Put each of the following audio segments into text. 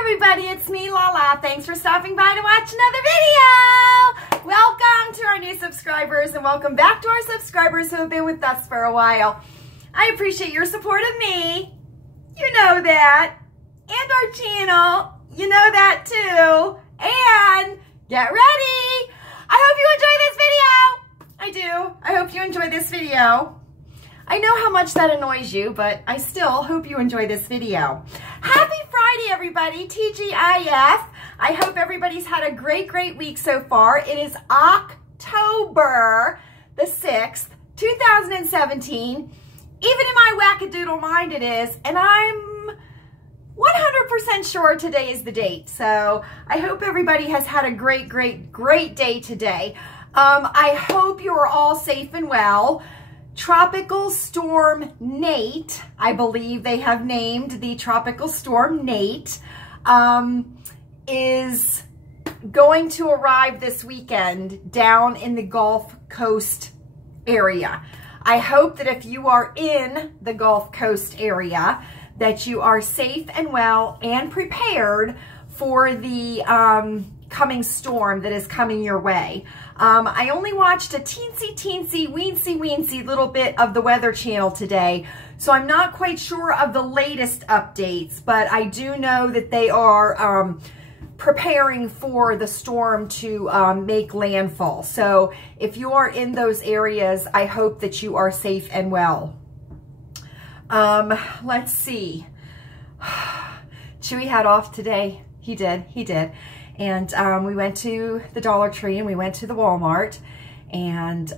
everybody, it's me, Lala. Thanks for stopping by to watch another video. Welcome to our new subscribers and welcome back to our subscribers who have been with us for a while. I appreciate your support of me. You know that. And our channel. You know that too. And get ready. I hope you enjoy this video. I do. I hope you enjoy this video. I know how much that annoys you, but I still hope you enjoy this video. Happy Friday, everybody. TGIF. I hope everybody's had a great week so far. It is October the 6th, 2017. Even in my wackadoodle mind it is, and I'm 100% sure today is the date. So I hope everybody has had a great day today. I hope you are all safe and well. Tropical Storm Nate, I believe they have named the Tropical Storm Nate, is going to arrive this weekend down in the Gulf Coast area. I hope that if you are in the Gulf Coast area, that you are safe and well and prepared for the coming storm that is coming your way. I only watched a weensy little bit of the Weather Channel today, so I'm not quite sure of the latest updates, but I do know that they are preparing for the storm to make landfall. So if you are in those areas, I hope that you are safe and well. Let's see. Chewy had off today. He did. And we went to the Dollar Tree and we went to the Walmart, and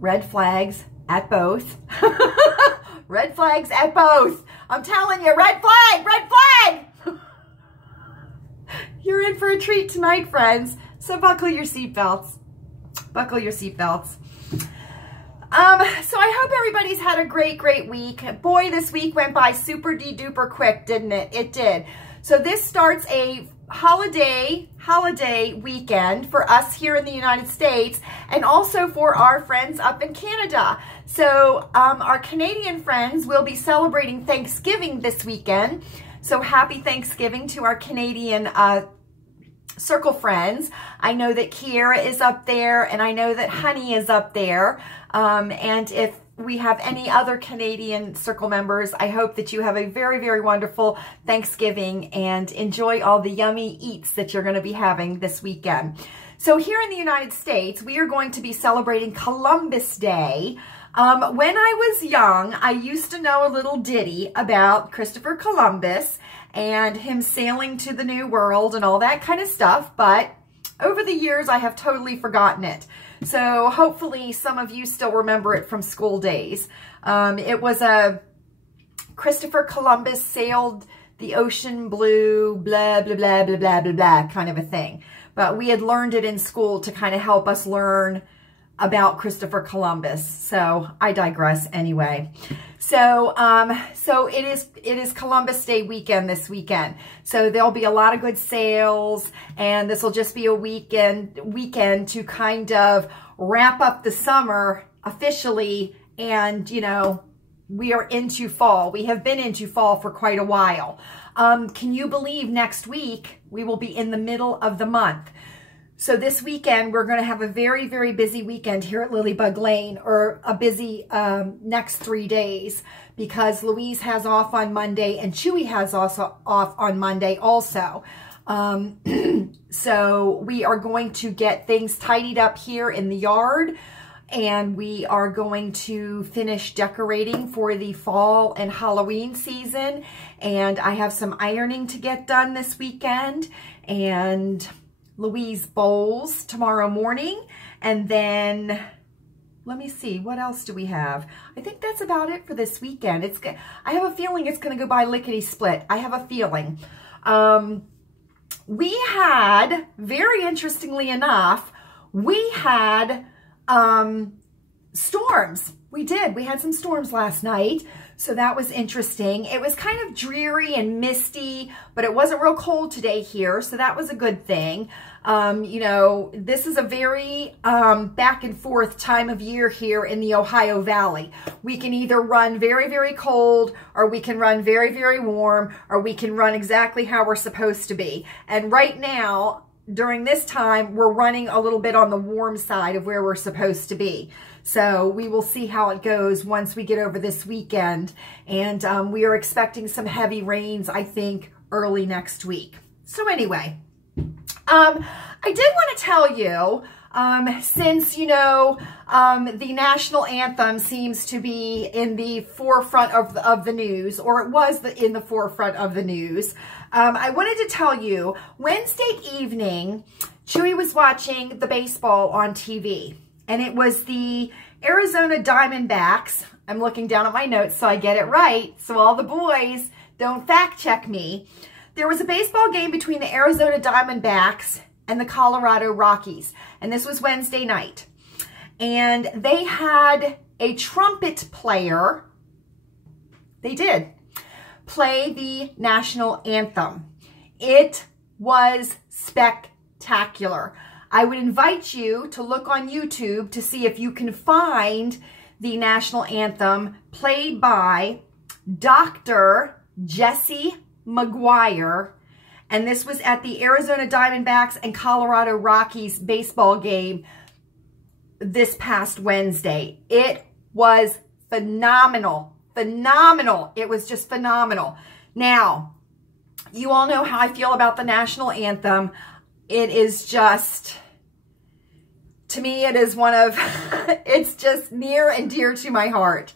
red flags at both. Red flags at both. I'm telling you, red flag. You're in for a treat tonight, friends. So buckle your seatbelts. Buckle your seatbelts. So I hope everybody's had a great week. Boy, this week went by super duper quick, didn't it? It did. So this starts a holiday weekend for us here in the United States, and also for our friends up in Canada. So our Canadian friends will be celebrating Thanksgiving this weekend. So happy Thanksgiving to our Canadian circle friends. I know that Kiera is up there, and I know that Honey is up there. And if we have any other Canadian circle members, I hope that you have a very wonderful Thanksgiving and enjoy all the yummy eats that you're going to be having this weekend. So here in the United States, we are going to be celebrating Columbus Day. When I was young, I used to know a little ditty about Christopher Columbus and him sailing to the New World and all that kind of stuff, but over the years, I have totally forgotten it. So hopefully some of you still remember it from school days. It was a Christopher Columbus sailed the ocean blue, blah kind of a thing. But we had learned it in school to kind of help us learn about Christopher Columbus. So I digress anyway. So so it is Columbus Day weekend this weekend. So there'll be a lot of good sales, and this will just be a weekend to kind of wrap up the summer officially. And you know, we are into fall. We have been into fall for quite a while. Can you believe next week we will be in the middle of the month? So this weekend, we're going to have a very busy weekend here at Lilleybugglane, or a busy next 3 days, because Louise has off on Monday and Chewy has also off on Monday also. So we are going to get things tidied up here in the yard, and we are going to finish decorating for the fall and Halloween season. And I have some ironing to get done this weekend, and Louise bowls tomorrow morning, and then let me see, what else do we have? I think that's about it for this weekend. I have a feeling it's going to go by lickety-split. I have a feeling. We had, very interestingly enough, we had storms. We did. We had some storms last night. So that was interesting. It was kind of dreary and misty, but it wasn't real cold today here, so that was a good thing. You know, this is a very back and forth time of year here in the Ohio Valley. We can either run very, very cold, or we can run very, very warm, or we can run exactly how we're supposed to be. And right now, during this time, we're running a little bit on the warm side of where we're supposed to be. So we will see how it goes once we get over this weekend. And we are expecting some heavy rains, I think, early next week. So anyway, I did want to tell you, since, you know, the national anthem seems to be in the forefront of the news, or it was in the forefront of the news, I wanted to tell you, Wednesday evening, Chewy was watching the baseball on TV, and it was the Arizona Diamondbacks. I'm looking down at my notes so I get it right, so all the boys don't fact check me. There was a baseball game between the Arizona Diamondbacks and the Colorado Rockies, and this was Wednesday night. And they had a trumpet player, they did, play the national anthem. It was spectacular. I would invite you to look on YouTube to see if you can find the national anthem played by Dr. Jesse McGuire, and this was at the Arizona Diamondbacks and Colorado Rockies baseball game this past Wednesday. It was phenomenal. Phenomenal. It was just phenomenal. Now, you all know how I feel about the national anthem. It is just, to me, it is one of, it's just near and dear to my heart.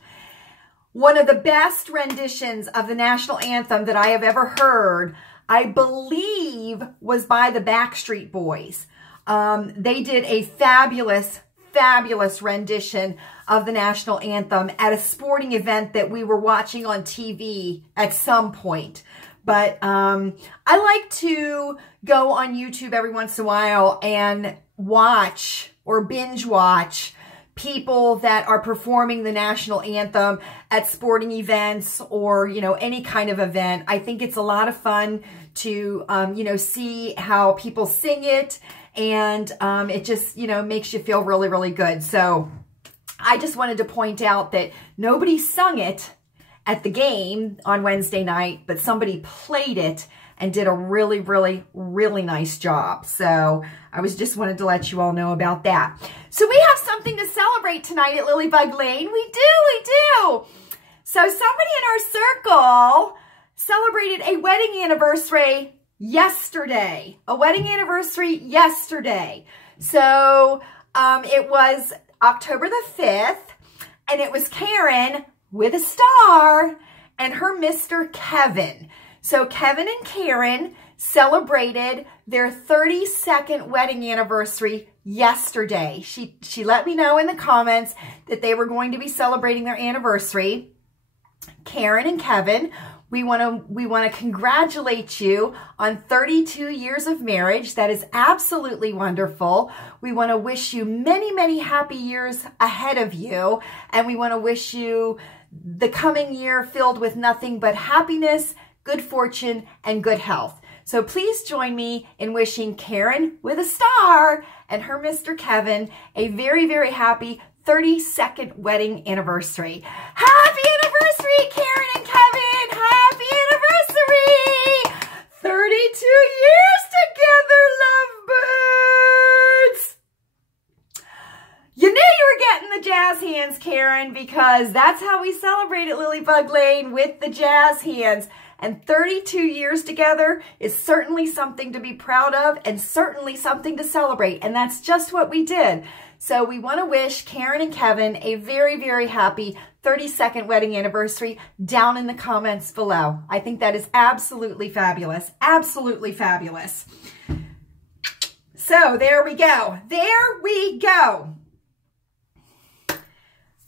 One of the best renditions of the national anthem that I have ever heard, I believe, was by the Backstreet Boys. They did a fabulous, fabulous rendition of the national anthem at a sporting event that we were watching on TV at some point. But I like to go on YouTube every once in a while and watch or binge watch people that are performing the national anthem at sporting events or, you know, any kind of event. I think it's a lot of fun to, you know, see how people sing it, and it just, you know, makes you feel really, really good. So I just wanted to point out that nobody sung it at the game on Wednesday night, but somebody played it and did a really, really, really nice job. So I just wanted to let you all know about that. So we have something to celebrate tonight at Lilleybugglane. We do. So somebody in our circle celebrated a wedding anniversary yesterday. So it was October the 5th, and it was Karen with a star and her Mr. Kevin. So Kevin and Karen celebrated their 32nd wedding anniversary yesterday. She let me know in the comments that they were going to be celebrating their anniversary. Karen and Kevin, we want to congratulate you on 32 years of marriage. That is absolutely wonderful. We want to wish you many, many happy years ahead of you, and we want to wish you the coming year filled with nothing but happiness, good fortune, and good health. So please join me in wishing Karen with a star and her Mr. Kevin a very, very happy 32nd wedding anniversary. Happy anniversary, Karen and Kevin! Happy anniversary! 32 years together, lovebirds! You knew you were getting the jazz hands, Karen, because that's how we celebrate at Lilleybugglane, with the jazz hands. And 32 years together is certainly something to be proud of and certainly something to celebrate. And that's just what we did. So we want to wish Karen and Kevin a very, very happy 32nd wedding anniversary down in the comments below. I think that is absolutely fabulous. Absolutely fabulous. So there we go. There we go.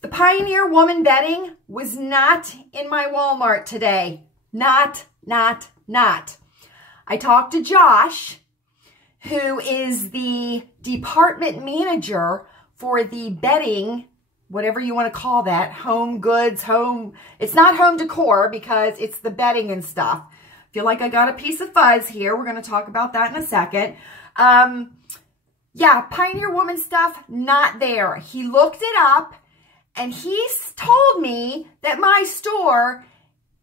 The Pioneer Woman bedding was not in my Walmart today. Not. I talked to Josh, who is the department manager for the bedding whatever you want to call that, home goods, it's not home decor because it's the bedding and stuff. Feel like I got a piece of fuzz here. We're going to talk about that in a second. Yeah, Pioneer Woman stuff, not there. He looked it up and he's told me that my store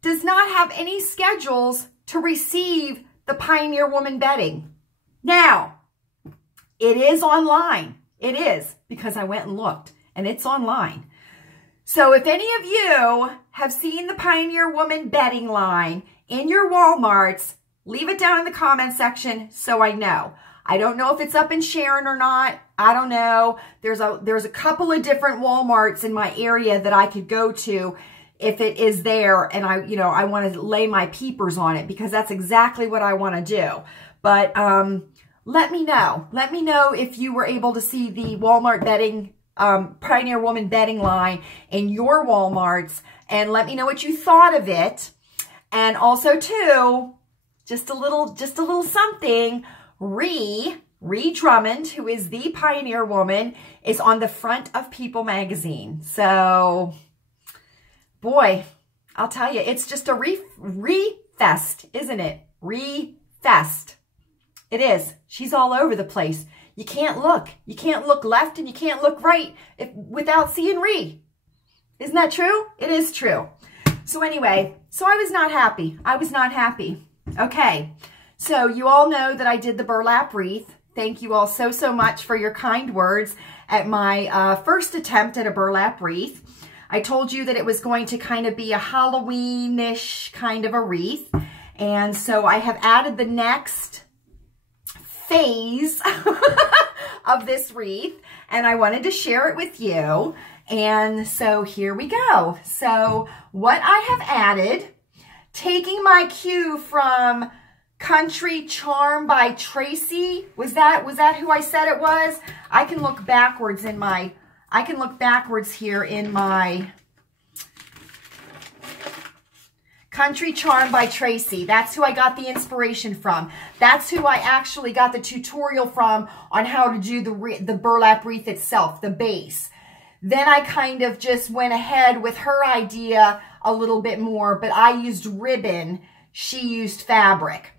does not have any schedules to receive the Pioneer Woman bedding. Now, it is online. It is, because I went and looked, and it's online. So if any of you have seen the Pioneer Woman bedding line in your Walmarts, leave it down in the comment section so I know. I don't know if it's up in Sharon or not. I don't know. There's a couple of different Walmarts in my area that I could go to if it is there, and I want to lay my peepers on it, because that's exactly what I want to do. But let me know. Let me know if you were able to see the Walmart bedding, Pioneer Woman bedding line in your Walmarts, and let me know what you thought of it. And also too, just a little something. Ree Drummond, who is the Pioneer Woman, is on the front of People magazine. So, boy, I'll tell you, it's just a re-fest, isn't it? Re-fest. It is. She's all over the place. You can't look. You can't look left and you can't look right without seeing Ree. Isn't that true? It is true. So anyway, so I was not happy. I was not happy. Okay. So you all know that I did the burlap wreath. Thank you all so, so much for your kind words at my first attempt at a burlap wreath. I told you that it was going to kind of be a Halloween-ish kind of a wreath. And so I have added the next phase of this wreath, and I wanted to share it with you. And so here we go. So what I have added, taking my cue from Country Charm by Tracy. Was that who I said it was? I can look backwards here in my Country Charm by Tracy. That's who I got the inspiration from. That's who I actually got the tutorial from on how to do the burlap wreath itself, the base. Then I kind of just went ahead with her idea a little bit more, but I used ribbon. She used fabric.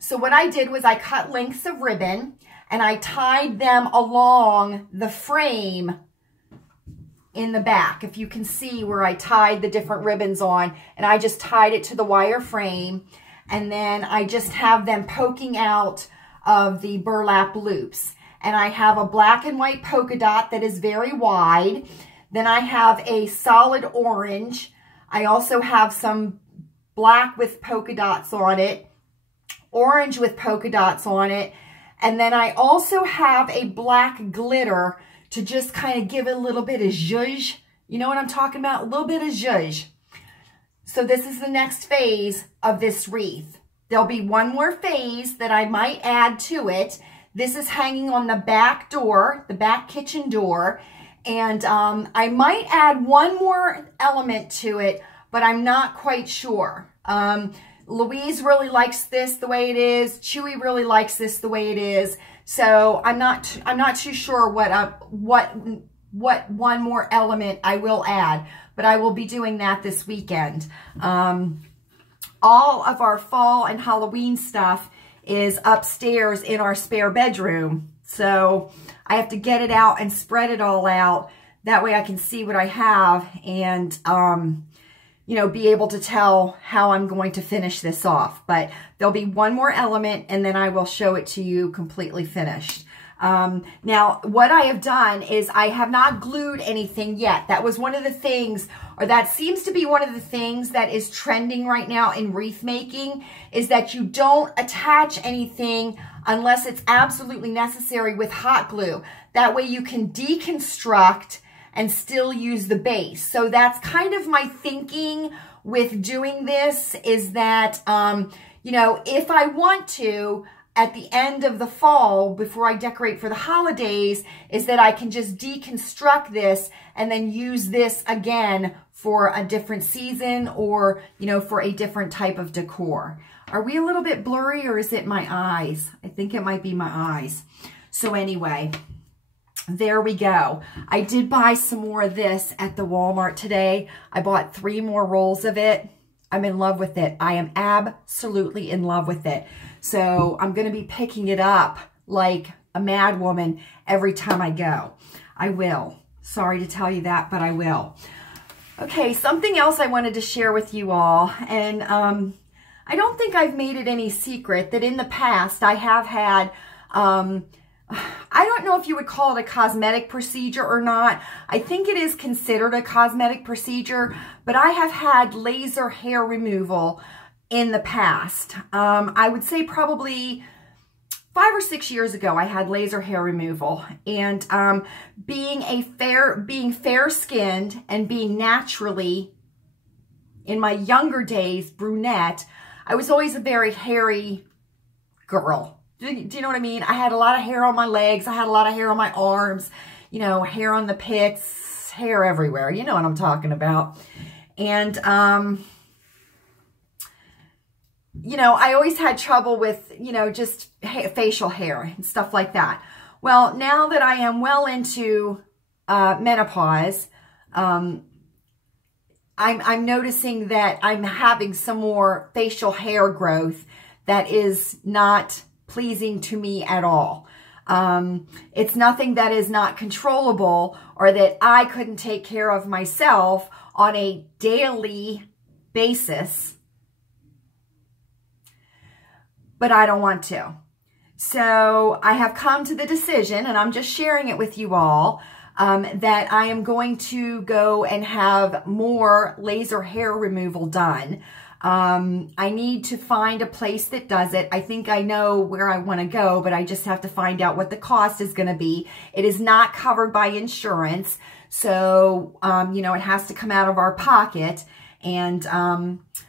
So what I did was I cut lengths of ribbon and I tied them along the frame in the back. If you can see where I tied the different ribbons on, and I just tied it to the wire frame, and then I just have them poking out of the burlap loops. And I have a black and white polka dot that is very wide. Then I have a solid orange. I also have some black with polka dots on it, orange with polka dots on it. And then I also have a black glitter to just kind of give it a little bit of zhuzh. You know what I'm talking about? A little bit of zhuzh. So this is the next phase of this wreath. There'll be one more phase that I might add to it. This is hanging on the back door, the back kitchen door. And I might add one more element to it, but I'm not quite sure. Louise really likes this the way it is. Chewy really likes this the way it is. So I'm not too sure what one more element I will add, but I will be doing that this weekend. All of our fall and Halloween stuff is upstairs in our spare bedroom. So I have to get it out and spread it all out. That way I can see what I have and, you know, be able to tell how I'm going to finish this off. But there'll be one more element and then I will show it to you completely finished. Now, what I have done is I have not glued anything yet. That was one of the things, or that seems to be one of the things that is trending right now in wreath making, is that you don't attach anything unless it's absolutely necessary with hot glue. That way you can deconstruct and still use the base. So that's kind of my thinking with doing this, is that, you know, if I want to, at the end of the fall, before I decorate for the holidays, is that I can just deconstruct this and then use this again for a different season or, you know, for a different type of decor. Are we a little bit blurry or is it my eyes? I think it might be my eyes. So anyway, there we go. I did buy some more of this at the Walmart today. I bought 3 more rolls of it. I'm in love with it. I am absolutely in love with it. So I'm going to be picking it up like a mad woman every time I go. I will. Sorry to tell you that, but I will. Okay, something else I wanted to share with you all, and I don't think I've made it any secret that in the past I have had, I don't know if you would call it a cosmetic procedure or not. I think it is considered a cosmetic procedure, but I have had laser hair removal in the past. I would say probably 5 or 6 years ago, I had laser hair removal, and being fair-skinned and being naturally, in my younger days, brunette, I was always a very hairy girl. Do you know what I mean? I had a lot of hair on my legs. I had a lot of hair on my arms, you know, hair on the pits, hair everywhere. You know what I'm talking about. And, you know, I always had trouble with, you know, just facial hair and stuff like that. Well, now that I am well into menopause, I'm noticing that I'm having some more facial hair growth that is not pleasing to me at all. It's nothing that is not controllable or that I couldn't take care of myself on a daily basis, but I don't want to. So I have come to the decision, and I'm just sharing it with you all, that I am going to go and have more laser hair removal done. I need to find a place that does it. I think I know where I want to go, but I just have to find out what the cost is going to be. It is not covered by insurance, so, you know, it has to come out of our pocket, and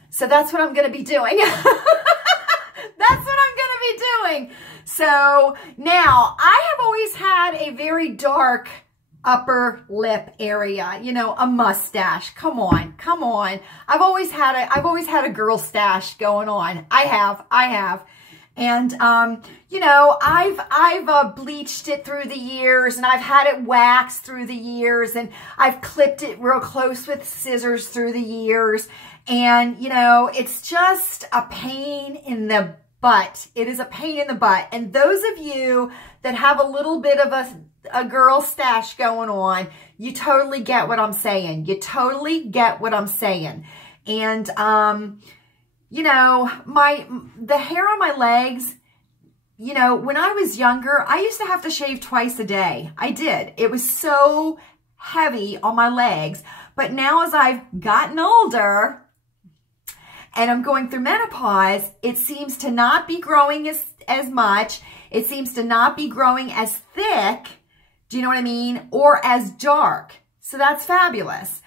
so that's what I'm going to be doing. That's what I'm going to be doing. So now, I have always had a very dark upper lip area, you know, a mustache. Come on, come on. I've always had a girl stash going on. I have. And, you know, I've bleached it through the years, and I've had it waxed through the years, and I've clipped it real close with scissors through the years. And, you know, it's just a pain in the butt. It is a pain in the butt. And those of you that have a little bit of a girl stash going on, you totally get what I'm saying. You totally get what I'm saying. And, you know, the hair on my legs, you know, when I was younger, I used to have to shave twice a day. I did. It was so heavy on my legs. But now as I've gotten older and I'm going through menopause, it seems to not be growing as much. It seems to not be growing as thick. Do you know what I mean? Or as dark. So that's fabulous.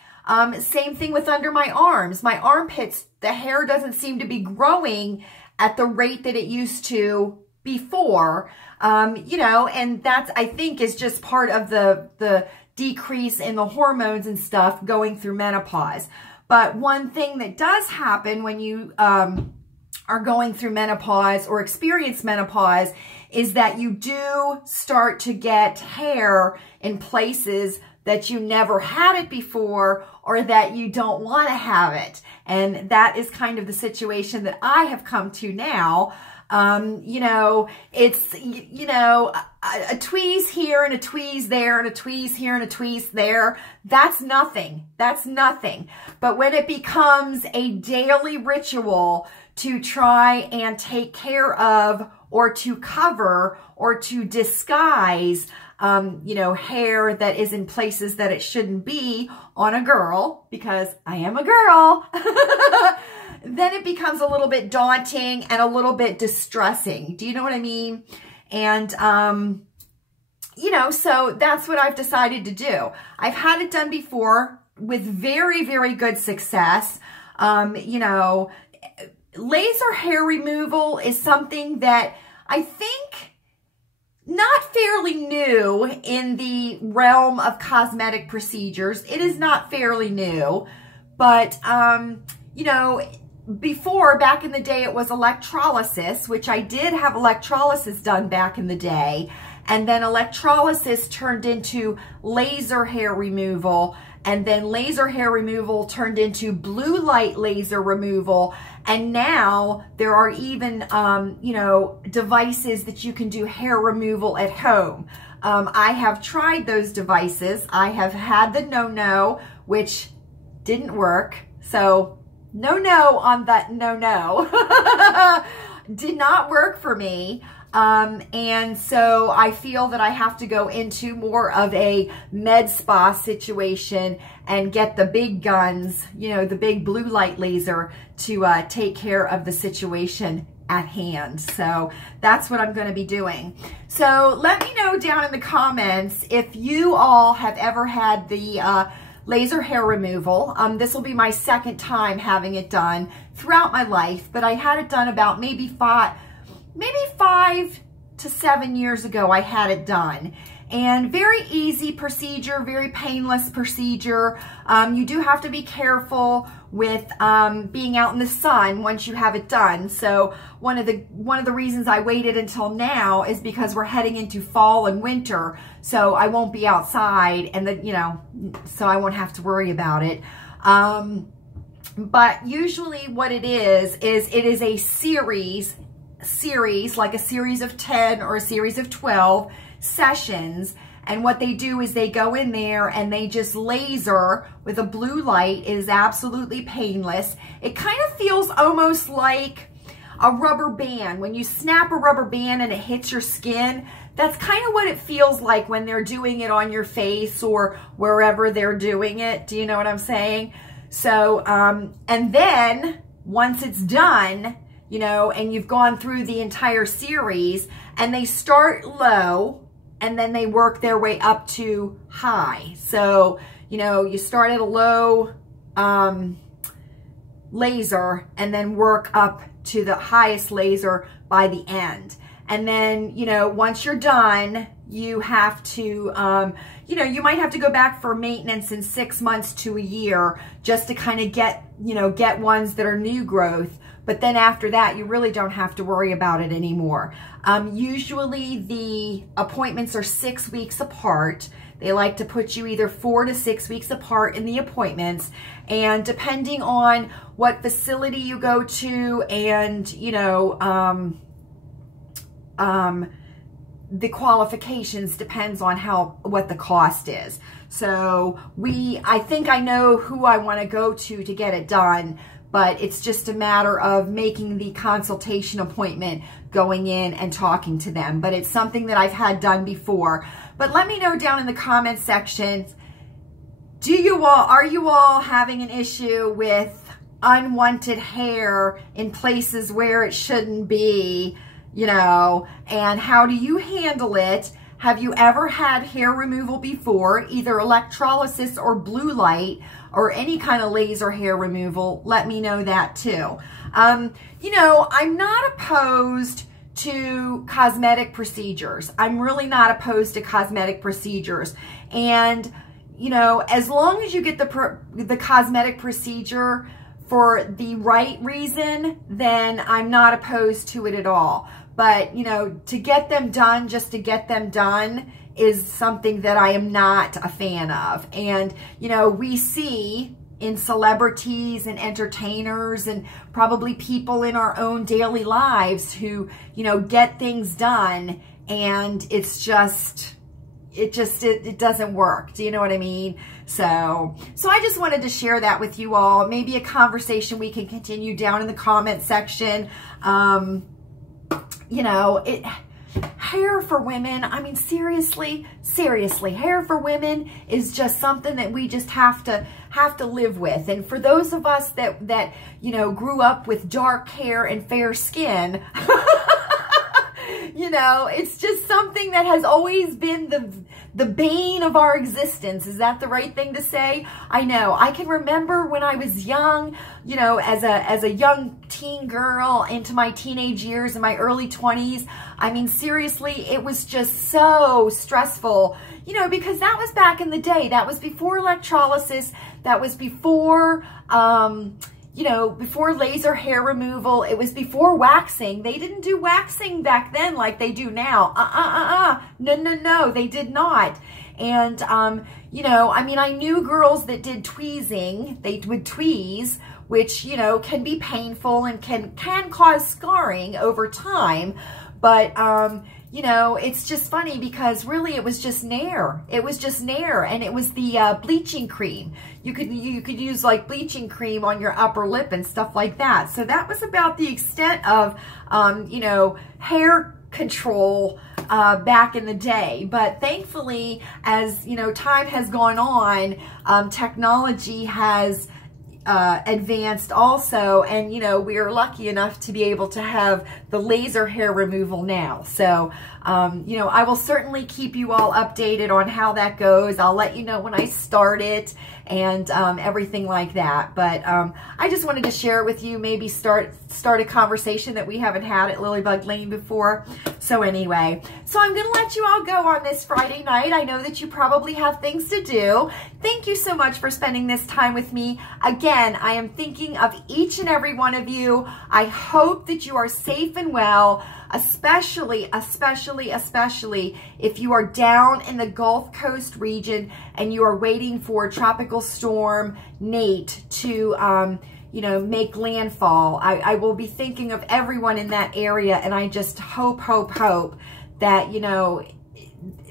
Same thing with under my arms. My armpits, the hair doesn't seem to be growing at the rate that it used to before. You know, and that's, I think, is just part of the decrease in the hormones and stuff going through menopause. But one thing that does happen when you are going through menopause or experience menopause is that you do start to get hair in places that you never had it before, or that you don't want to have it. And that is kind of the situation that I have come to now. You know, it's, you know, a tweeze here and a tweeze there and a tweeze here and a tweeze there. That's nothing. That's nothing. But when it becomes a daily ritual to try and take care of, or to cover, or to disguise, you know, hair that is in places that it shouldn't be on a girl, because I am a girl, then it becomes a little bit daunting and a little bit distressing. Do you know what I mean? And, you know, so that's what I've decided to do. I've had it done before with very, very good success. You know, laser hair removal is something that I think not fairly new in the realm of cosmetic procedures. It is not fairly new, but, you know, before, back in the day, it was electrolysis, which I did have electrolysis done back in the day. and then electrolysis turned into laser hair removal, and then laser hair removal turned into blue light laser removal, and now there are even, you know, devices that you can do hair removal at home. I have tried those devices. I have had the no-no, which didn't work. So no on that no. Did not work for me. And so I feel that I have to go into more of a med spa situation and get the big guns, you know, the big blue light laser to take care of the situation at hand. So that's what I'm going to be doing. So let me know down in the comments if you all have ever had the laser hair removal. This will be my second time having it done throughout my life, but I had it done about maybe 5 to 7 years ago. I had it done, and very easy procedure, very painless procedure. You do have to be careful with being out in the sun once you have it done. So one of the reasons I waited until now is because we're heading into fall and winter, so I won't be outside, and so I won't have to worry about it. But usually what it is it is a series, like a series of 10 or a series of 12 sessions. And what they do is they go in there and they just laser with a blue light. It is absolutely painless. It kind of feels almost like a rubber band. When you snap a rubber band and it hits your skin, that's kind of what it feels like when they're doing it on your face or wherever they're doing it. Do you know what I'm saying? So, and then once it's done, you know, and you've gone through the entire series, and they start low and then they work their way up to high. So, you know, you start at a low laser and then work up to the highest laser by the end. And then, you know, once you're done, you have to, you know, you might have to go back for maintenance in 6 months to a year just to kind of get, you know, get ones that are new growth. But then after that, you really don't have to worry about it anymore. Usually the appointments are 6 weeks apart. They like to put you either 4 to 6 weeks apart in the appointments. And depending on what facility you go to and, you know, the qualifications depends on what the cost is. So I think I know who I want to go to get it done, but it's just a matter of making the consultation appointment, going in and talking to them. But it's something that I've had done before. But let me know down in the comment section, are you all having an issue with unwanted hair in places where it shouldn't be, you know, and how do you handle it? Have you ever had hair removal before, either electrolysis or blue light or any kind of laser hair removal? Let me know that too. You know, I'm not opposed to cosmetic procedures. I'm really not opposed to cosmetic procedures. And, you know, as long as you get the cosmetic procedure for the right reason, then I'm not opposed to it at all. But, you know, to get them done just to get them done is something that I am not a fan of. And, you know, we see in celebrities and entertainers and probably people in our own daily lives who, you know, get things done, and it doesn't work. Do you know what I mean? So I just wanted to share that with you all. Maybe a conversation we can continue down in the comment section. You know, hair for women, I mean, seriously, hair for women is just something that we just have to live with. And for those of us that you know, grew up with dark hair and fair skin, you know, it's just something that has always been the bane of our existence. Is that the right thing to say? I know. I can remember when I was young, you know, as a young teen girl into my teenage years in my early 20s. I mean, seriously, it was just so stressful, you know, because that was back in the day. That was before electrolysis. That was before, you know, before laser hair removal, it was before waxing. They didn't do waxing back then like they do now. No, they did not. And, you know, I mean, I knew girls that did tweezing. They would tweeze, which, you know, can be painful and can cause scarring over time. But, you know, it's just funny because really it was just Nair. It was just Nair, and it was the bleaching cream. You could use like bleaching cream on your upper lip and stuff like that. So that was about the extent of, you know, hair control back in the day. But thankfully, as you know, time has gone on, technology has advanced also, and you know, we are lucky enough to be able to have the laser hair removal now. So you know, I will certainly keep you all updated on how that goes. I'll let you know when I start it and everything like that. But I just wanted to share it with you, maybe start a conversation that we haven't had at Lilleybugglane before. So anyway, so I'm gonna let you all go on this Friday night. I know that you probably have things to do. Thank you so much for spending this time with me. Again, I am thinking of each and every one of you. I hope that you are safe and well, especially if you are down in the Gulf Coast region and you are waiting for Tropical Storm Nate to, you know, make landfall. I will be thinking of everyone in that area, and I just hope that, you know,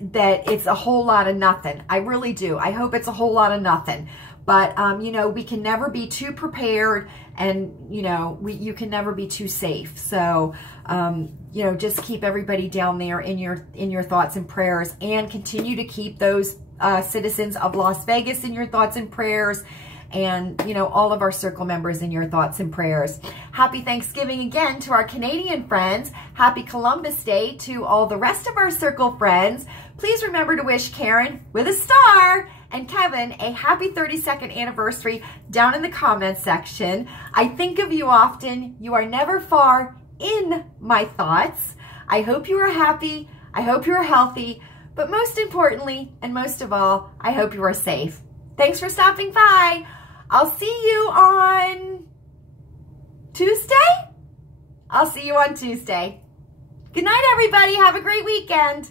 that it's a whole lot of nothing. I really do. I hope it's a whole lot of nothing. But, you know, we can never be too prepared, and, you know, you can never be too safe. So, you know, just keep everybody down there in your thoughts and prayers, and continue to keep those citizens of Las Vegas in your thoughts and prayers, and, you know, all of our circle members in your thoughts and prayers. Happy Thanksgiving again to our Canadian friends. Happy Columbus Day to all the rest of our circle friends. Please remember to wish Karen with a star and Kevin a happy 32nd anniversary down in the comments section. I think of you often. You are never far in my thoughts. I hope you are happy. I hope you are healthy. But most importantly, and most of all, I hope you are safe. Thanks for stopping by. I'll see you on Tuesday? I'll see you on Tuesday. Good night, everybody. Have a great weekend.